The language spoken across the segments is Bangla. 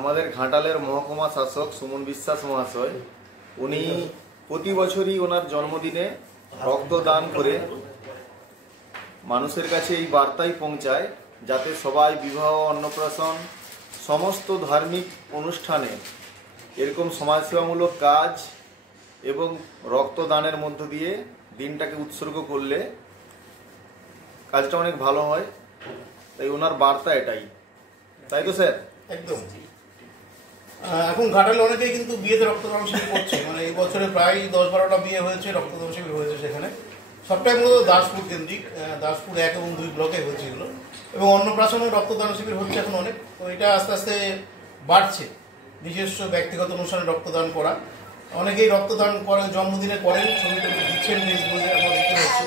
আমাদের ঘাটালের মহকুমা শাসক সুমন বিশ্বাস মহাশয় উনি প্রতি বছরই ওনার জন্মদিনে রক্তদান করে মানুষের কাছে এই বার্তাই পৌঁছায় যাতে সবাই বিবাহ অন্নপ্রাশন সমস্ত ধার্মিক অনুষ্ঠানে এরকম সমাজসেবামূলক কাজ এবং রক্তদানের মধ্য দিয়ে দিনটাকে উৎসর্গ করলে কাজটা অনেক ভালো হয়। তাই ওনার বার্তা এটাই, তাই তো স্যার? একদম। এখন ঘাটালে অনেকেই কিন্তু বিয়েতে রক্তদান শিবির করছে, মানে এই বছরে প্রায় 10-12টা বিয়ে হয়েছে, রক্তদান শিবির হয়েছে সেখানে। সবটাই মূলত দাসপুর কেন্দ্রিক, দাসপুর 1 এবং 2 ব্লকে হয়েছে এগুলো, এবং অন্নপ্রাশনে রক্তদান শিবির হচ্ছে এখন অনেক। তো এটা আস্তে আস্তে বাড়ছে, নিজস্ব ব্যক্তিগত অনুষ্ঠানে রক্তদান করা। অনেকেই রক্তদান করে, জন্মদিনে করেন, ছবিটা দিচ্ছেন ফেসবুকে, আমরা দেখতে পাচ্ছি।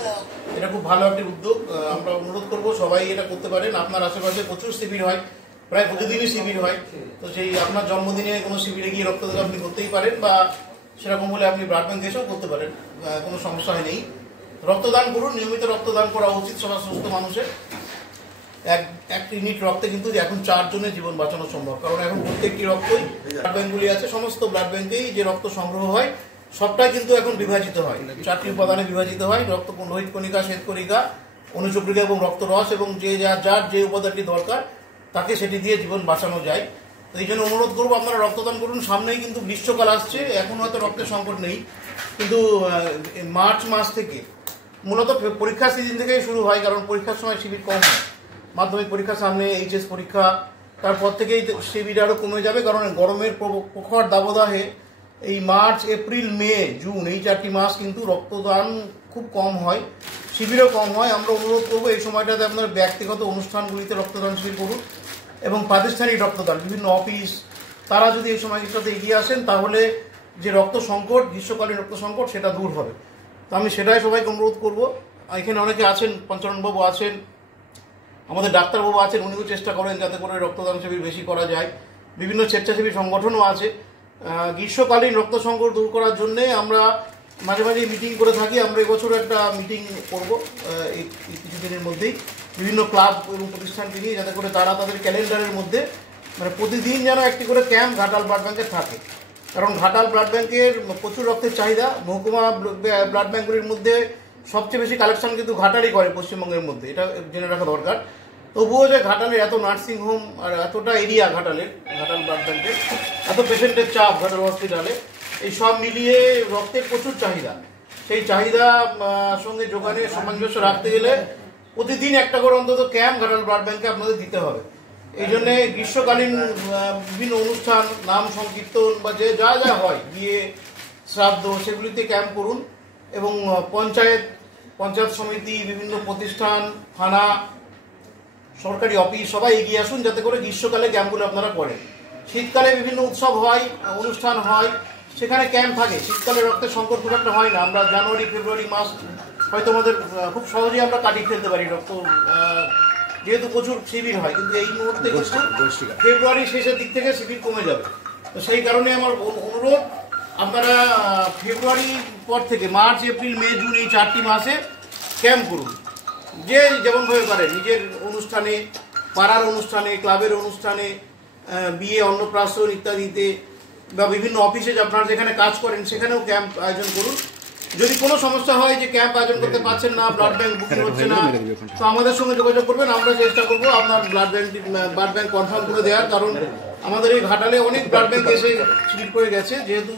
এটা খুব ভালো একটি উদ্যোগ। আমরা অনুরোধ করবো সবাই এটা করতে পারেন। আপনার আশেপাশে প্রচুর শিবির হয়, প্রায় প্রতিদিনই শিবির হয়। তো সেই আপনার জন্মদিনে কোনো শিবিরে গিয়ে রক্তদান আপনি করতেই পারেন, বা সেরকম হলে আপনি ব্লাড ব্যাংকে এসেও করতে পারেন, কোনো সমস্যা হয় নেই। রক্তদান করুন, নিয়মিত রক্তদান করা উচিত সবার সুস্থ মানুষের। এক ইউনিট রক্তে কিন্তু এখন 4 জনের জীবন বাঁচানো সম্ভব, কারণ এখন প্রত্যেকটি রক্তই ব্লাড ব্যাঙ্কগুলি আছে, সমস্ত ব্লাড ব্যাঙ্কেই যে রক্ত সংগ্রহ হয় সবটাই কিন্তু এখন বিভাজিত হয়, 4টি উপাদানে বিভাজিত হয়: রক্ত, লোহিত কণিকা, শ্বেত কণিকা, অনুচক্রিকা এবং রক্তরস, এবং যে যার যে উপাদানটি দরকার তাকে সেটি দিয়ে জীবন বাঁচানো যায়। তো এই জন্য অনুরোধ করবো আপনারা রক্তদান করুন। সামনেই কিন্তু গ্রীষ্মকাল আসছে, এখন হয়তো রক্তের সংকট নেই, কিন্তু মার্চ মাস থেকে, মূলত পরীক্ষা সিজন থেকেই শুরু হয়, কারণ পরীক্ষার সময় শিবির কম হয়। মাধ্যমিক পরীক্ষা সামনে, এইচএস পরীক্ষা, তারপর থেকেই শিবির আরও কমে যাবে, কারণ গরমের প্রখর দাবদাহে এই মার্চ, এপ্রিল, মে, জুন এই 4টি মাস কিন্তু রক্তদান খুব কম হয়, শিবিরও কম হয়। আমরা অনুরোধ করবো এই সময়টাতে আপনার ব্যক্তিগত অনুষ্ঠানগুলিতে রক্তদান শিবির করুন, এবং প্রাতিষ্ঠানিক রক্তদান, বিভিন্ন অফিস, তারা যদি এই সময়টাতে এগিয়ে আসেন তাহলে যে রক্ত সংকট, গ্রীষ্মকালীন রক্ত সংকট, সেটা দূর হবে। তো আমি সেটাই সবাইকে অনুরোধ করবো। এখানে অনেকে আছেন, পঞ্চাননবাবু আছেন, আমাদের ডাক্তারবাবু আছেন, উনিও চেষ্টা করেন যাতে করে রক্তদান শিবির বেশি করা যায়। বিভিন্ন স্বেচ্ছাসেবী সংগঠনও আছে। গ্রীষ্মকালীন রক্ত সংকট দূর করার জন্য আমরা মাঝে মাঝে মিটিং করে থাকি। আমরা এবছর একটা মিটিং করব এই কিছুদিনের মধ্যেই, বিভিন্ন ক্লাব এবং প্রতিষ্ঠানকে নিয়ে, যাতে করে তারা তাদের ক্যালেন্ডারের মধ্যে মানে প্রতিদিন যেন একটি করে ক্যাম্প ঘাটাল ব্লাড ব্যাংকে থাকে, কারণ ঘাটাল ব্লাড ব্যাংকের প্রচুর রক্তের চাহিদা। মহকুমা ব্লাড ব্যাংকগুলির মধ্যে সবচেয়ে বেশি কালেকশন কিন্তু ঘাটালই করে পশ্চিমবঙ্গের মধ্যে, এটা জেনে রাখা দরকার। তবুও যে ঘাটালের এত নার্সিংহোম আর এতটা এরিয়া, ঘাটাল ব্লাড ব্যাংকের এত পেশেন্টের চাপ ঘাটাল হসপিটালে, এই সব মিলিয়ে রক্তের প্রচুর চাহিদা। সেই চাহিদা সঙ্গে যোগানের সামঞ্জস্য রাখতে গেলে প্রতিদিন একটা করে অন্তত ক্যাম্প ঘাটাল ব্লাড ব্যাংকে আপনাদের দিতে হবে। এই জন্যে গ্রীষ্মকালীন বিভিন্ন অনুষ্ঠান, নাম সংকীর্তন বা যে যা যা হয়, বিয়ে, শ্রাদ্ধ, সেগুলিতে ক্যাম্প করুন, এবং পঞ্চায়েত সমিতি, বিভিন্ন প্রতিষ্ঠান, থানা, সরকারি অফিস সবাই এগিয়ে আসুন, যাতে করে গ্রীষ্মকালে ক্যাম্পগুলো আপনারা করেন। শীতকালে বিভিন্ন উৎসব হয়, অনুষ্ঠান হয়, সেখানে ক্যাম্প থাকে। শীতকালে রক্তের সংকট খুব একটা হয় না। আমরা জানুয়ারি, ফেব্রুয়ারি মাস হয়তো আমাদের খুব সহজেই আমরা কাটিয়ে ফেলতে পারি রক্ত, যেহেতু প্রচুর শিবির হয়। কিন্তু এই মুহূর্তে ফেব্রুয়ারি শেষের দিক থেকে শিবির কমে যাবে। তো সেই কারণে আমার অনুরোধ, আপনারা ফেব্রুয়ারি পর থেকে মার্চ, এপ্রিল, মে, জুন এই 4টি মাসে ক্যাম্প করুন। যে যেমনভাবে পারে, নিজের অনুষ্ঠানে, পাড়ার অনুষ্ঠানে, ক্লাবের অনুষ্ঠানে, বিয়ে, অন্নপ্রাশন ইত্যাদিতে, বা বিভিন্ন অফিসে আপনারা যেখানে কাজ করেন সেখানেও ক্যাম্প আয়োজন করুন। যদি কোনো সমস্যা হয় যে ক্যাম্প আয়োজন করতে পারছেন না, ব্লাড ব্যাংক বুকিং হচ্ছে না, তো আমাদের সঙ্গে যোগাযোগ করবেন। আমরা চেষ্টা করবো আপনার ব্লাড ব্যাংক কনফার্ম করে দেওয়ার, কারণ আমাদের এই ঘাটালে অনেক ব্লাড ব্যাংক এসে শিফট করে গেছে, যেহেতু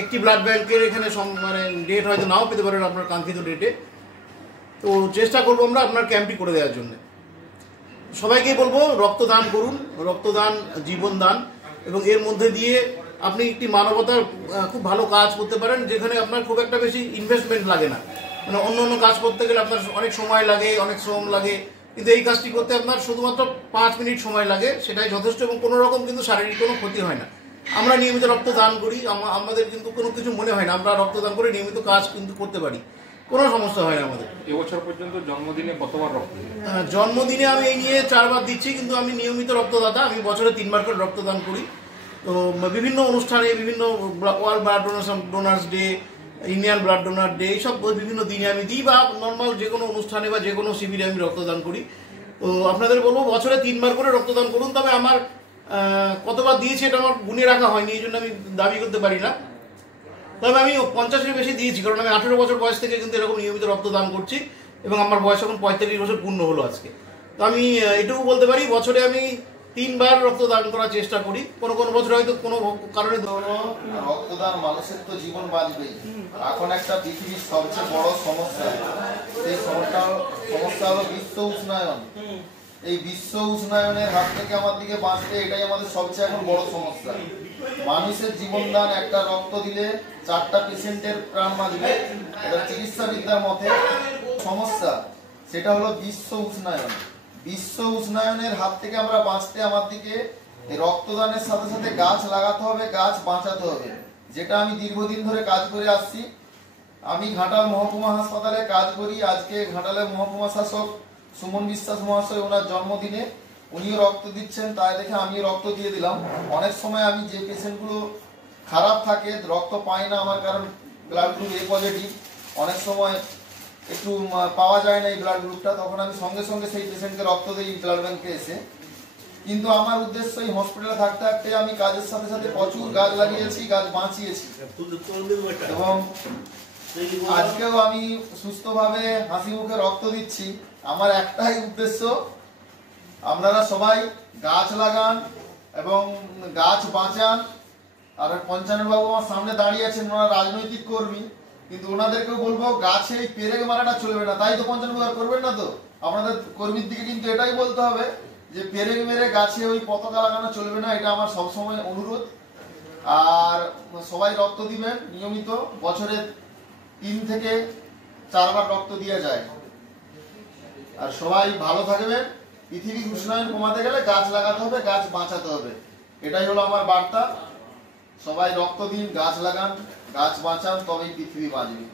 একটি ব্লাড ব্যাংকের এখানে মানে ডেট হয়তো নাও পেতে পারেন আপনার কাঙ্ক্ষিত ডেটে। তো চেষ্টা করবো আমরা আপনার ক্যাম্পটি করে দেওয়ার জন্য। সবাইকেই বলবো রক্তদান করুন, রক্তদান জীবন দান, এবং এর মধ্যে দিয়ে আপনি একটি মানবতার খুব ভালো কাজ করতে পারেন, যেখানে আপনার খুব একটা বেশি ইনভেস্টমেন্ট লাগে না। মানে অন্য কাজ করতে গেলে আপনার অনেক সময় লাগে, অনেক শ্রম লাগে, কিন্তু এই কাজটি করতে আপনার শুধুমাত্র 5 মিনিট সময় লাগে, সেটাই যথেষ্ট, এবং কোনো রকম কিন্তু শারীরিক কোনো ক্ষতি হয় না। আমরা নিয়মিত রক্তদান করি, আমাদের কিন্তু কোনো কিছু মনে হয় না, আমরা রক্তদান করে নিয়মিত কাজ কিন্তু করতে পারি, কোনো সমস্যা হয় না আমাদের। এবছর পর্যন্ত জন্মদিনে কতবার রক্ত? জন্মদিনে আমি এই নিয়ে 4 বার দিচ্ছি, কিন্তু আমি নিয়মিত রক্তদাতা। আমি বছরে 3 বার করে রক্তদান করি। তো বিভিন্ন অনুষ্ঠানে, বিভিন্ন world blood donors day, Indian blood donor day, এইসব বিভিন্ন দিনে আমি দিই, বা নর্মাল যে কোনো অনুষ্ঠানে বা যে কোনো শিবিরে আমি রক্তদান করি। তো আপনাদের বলবো বছরে 3 বার করে রক্তদান করুন। তবে আমার কতবার দিয়েছি এটা আমার গুনে রাখা হয়নি, এই জন্য আমি দাবি করতে পারি না। তবে আমি 50-এর বেশি দিয়েছি, কারণ আমি 18 বছর বয়স থেকে কিন্তু এরকম নিয়মিত রক্তদান করছি এবং আমার বয়স এখন 45 বছর পূর্ণ হলো আজকে। তো আমি এটুকু বলতে পারি, বছরে আমি 3 বার রক্তদান করার চেষ্টা করি। কোনো কোনো বছর হয়তো কোনো কারণে রক্তদান, মানুষের তো জীবন বাঁচবেই। এখন একটা পৃথিবীর সবচেয়ে বড় সমস্যা, সেই সমস্যা হলো বিশ্ব উষ্ণায়ন। এই বিশ্ব উষ্ণায়নের হাত থেকে আমাদেরকে বাঁচতে, এটাই আমাদের সবচেয়ে এখন বড় সমস্যা। মানুষের জীবনদান, একটা রক্ত দিলে 4টা পেশেন্টের প্রাণ বাঁচবে, এটা চিকিৎসাবিদ্যার মতে। সমস্যা সেটা হলো বিশ্ব উষ্ণায়ন। বিশ্ব উষ্ণায়নের হাত থেকে আমরা বাঁচতে আমাদেরকে রক্তদানের সাথে সাথে গাছ লাগাতে হবে, গাছ বাঁচাতে হবে, যেটা আমি দীর্ঘদিন ধরে কাজ করে আসছি। আমি ঘাটাল মহকুমা হাসপাতালে কাজ করি। আজকে ঘাটালের মহকুমা শাসক সুমন বিশ্বাস মহাশয়, ওনার জন্মদিনে উনিও রক্ত দিচ্ছেন, তাই দেখে আমিও রক্ত দিয়ে দিলাম। অনেক সময় আমি যে পেশেন্টগুলো খারাপ থাকে, রক্ত পায় না আমার, কারণ ব্লাড গ্রুপ এ পজিটিভ, অনেক সময় একটু পাওয়া যায় না এই ব্লাড গ্রুপটা, তখন আমি সঙ্গে সঙ্গে সেই পেশেন্টকে রক্ত দিই ব্লাড ব্যাংকে এসে। কিন্তু আমার উদ্দেশ্য, এই হসপিটালে থাকতে থাকতে আমি কাজের সাথে সাথে প্রচুর গাছ লাগিয়েছি, গাছ বাঁচিয়েছি, এবং আজকেও আমি সুস্থভাবে হাসি মুখে রক্ত দিচ্ছি। আমার একটাই উদ্দেশ্য, আপনারা সবাই গাছ লাগান এবং গাছ বাঁচান। আর পঞ্চানন বাবু আমার সামনে দাঁড়িয়ে আছেন, ওনারা রাজনৈতিক কর্মী, কিন্তু ওনাদেরকেও বলবো গাছে এই পেরেক মারাটা চলবে না। তাই তো পঞ্চানন বাবু করবেন না তো? আপনাদের কর্মীর দিকে কিন্তু এটাই বলতে হবে যে পেরেক মেরে গাছে ওই পতাকা লাগানো চলবে না, এটা আমার সবসময় অনুরোধ। আর সবাই রক্ত দিবেন নিয়মিত, বছরে 3 থেকে 4 বার রক্ত দিয়ে যায়। আর সবাই ভালো থাকবেন। পৃথিবীর উষ্ণায়ন কমাতে গেলে গাছ লাগাতে হবে, গাছ বাঁচাতে হবে, এটাই হলো আমার বার্তা। সবাই রক্ত দিন, গাছ লাগান, গাছ বাঁচান, তবেই পৃথিবী বাঁচবে।